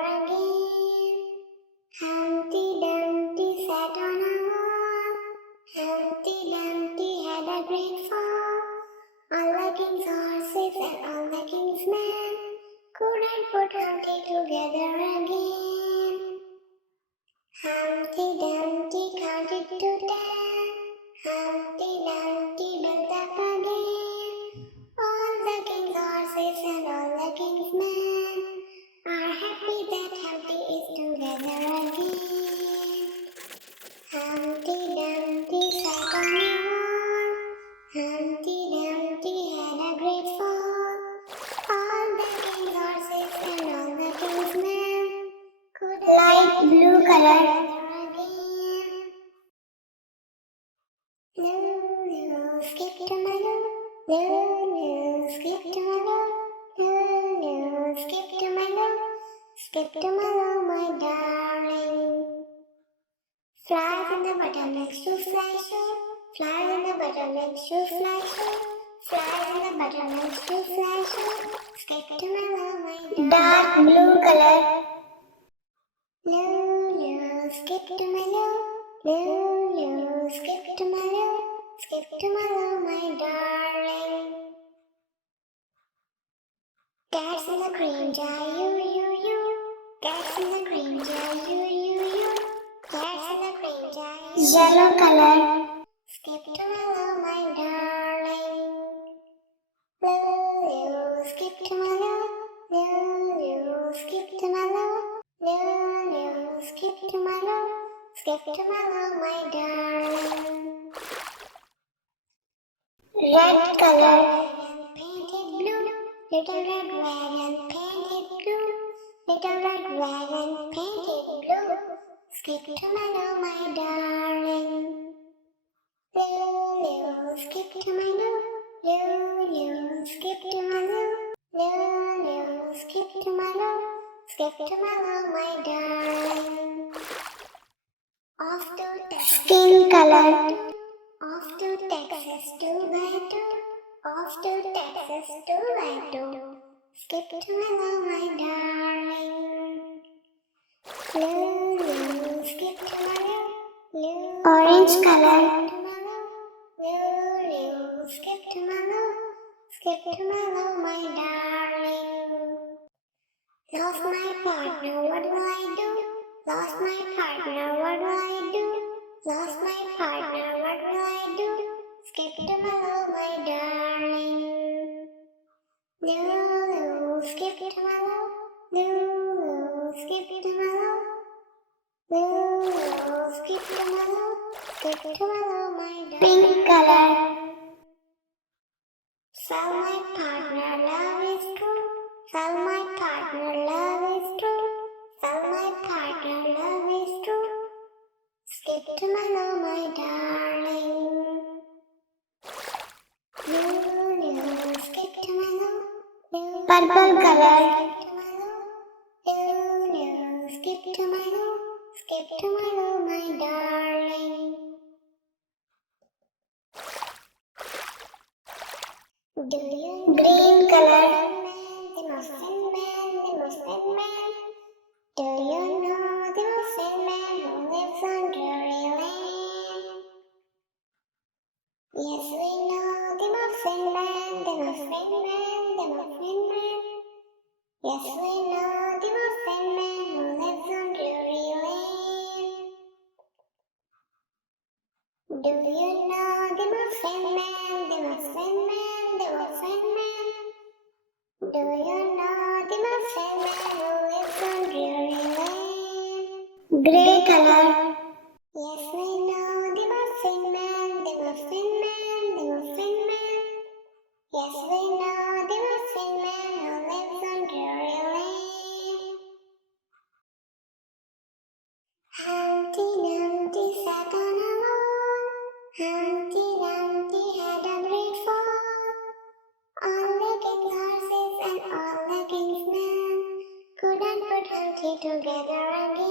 again. Humpty Dumpty sat on a wall. Humpty Dumpty had a great fall. All the king's horses and all the king's men couldn't put Humpty together again. Humpty Dumpty counted to 10. Humpty Dumpty looked up again. All the king's horses and all the king's men are happy that Humpty is together again. Humpty Dumpty sat on a wall. Humpty Dumpty had a great fall. All the king's horses and all the king's men could light blue color again. Lulu, skip to my loo. Lulu, skip to my loo. Lulu, skip to my loo. Skip to my loo, my darling. Flies in the buttermilk to fly show. Flies in the buttermilk to fly show. Flies in the buttermilk to fly show. Skip to my loo, my darling. Dark blue color. Lulu, skip to my loo. Lulu, skip to my loo. Skip to my loo, my darling. Cats in the cream jar, you. Cats in the cream jar, you. Cats in the cream jar, yellow color. Skip to my loo, my darling. Lulu, skip to my loo. Lulu, skip to my loo. Lulu, skip to my loo. Skip to my loo, my darling. Red color. Painted blue. Little red wagon painted blue. Little red wagon painted blue. Skip to my loo, my darling. Lulu, skip to my loo. Lulu, skip to my loo. Lulu, skip to my loo. Skip to my loo, my darling. Off to Texas. Skin color. Off to Texas 2x2. Off to Texas 2x2. Skip to my loo, my darling. Lulu, skip to my loo. Orange color. Lulu, skip to my loo. Skip to my loo, my darling. Lost my partner, what will I do? Lost my partner, what will I do? Lost my partner, what will I do? Skip to my loo, my darling. Lulu, skip to my loo. Lulu, skip to my loo. Lulu, skip to my loo. Skip to my loo, my darling. Pink color. Tell my partner love is true. Tell my partner love is true. Tell my partner love is true. Skip to my loo, my darling. Lulu, skip to my loo. Purple color. Lulu, skip to my loo. Skip to my loo, my darling. Do you green color? The Muffin Man, the Muffin Man. Do you know the Muffin Man who lives on Drury Lane? Yes, we know the Muffin Man, the Muffin Man, the Muffin Man. Yes, we know the Muffin Man who lives on Drury Lane. Do you know the Muffin Man, the Muffin Man, the Muffin Man? Do you know the Muffin Man who lives on Drury Lane? Grey color. Yes, we know the Muffin Man, the Muffin Man, the Muffin Man. Yes, we know the Muffin Man who lives on Drury Lane. Humpty Dumpty sat on a wall. Humpty Dumpty had a great fall. All the king's horses and all the king's men couldn't put Humpty together again.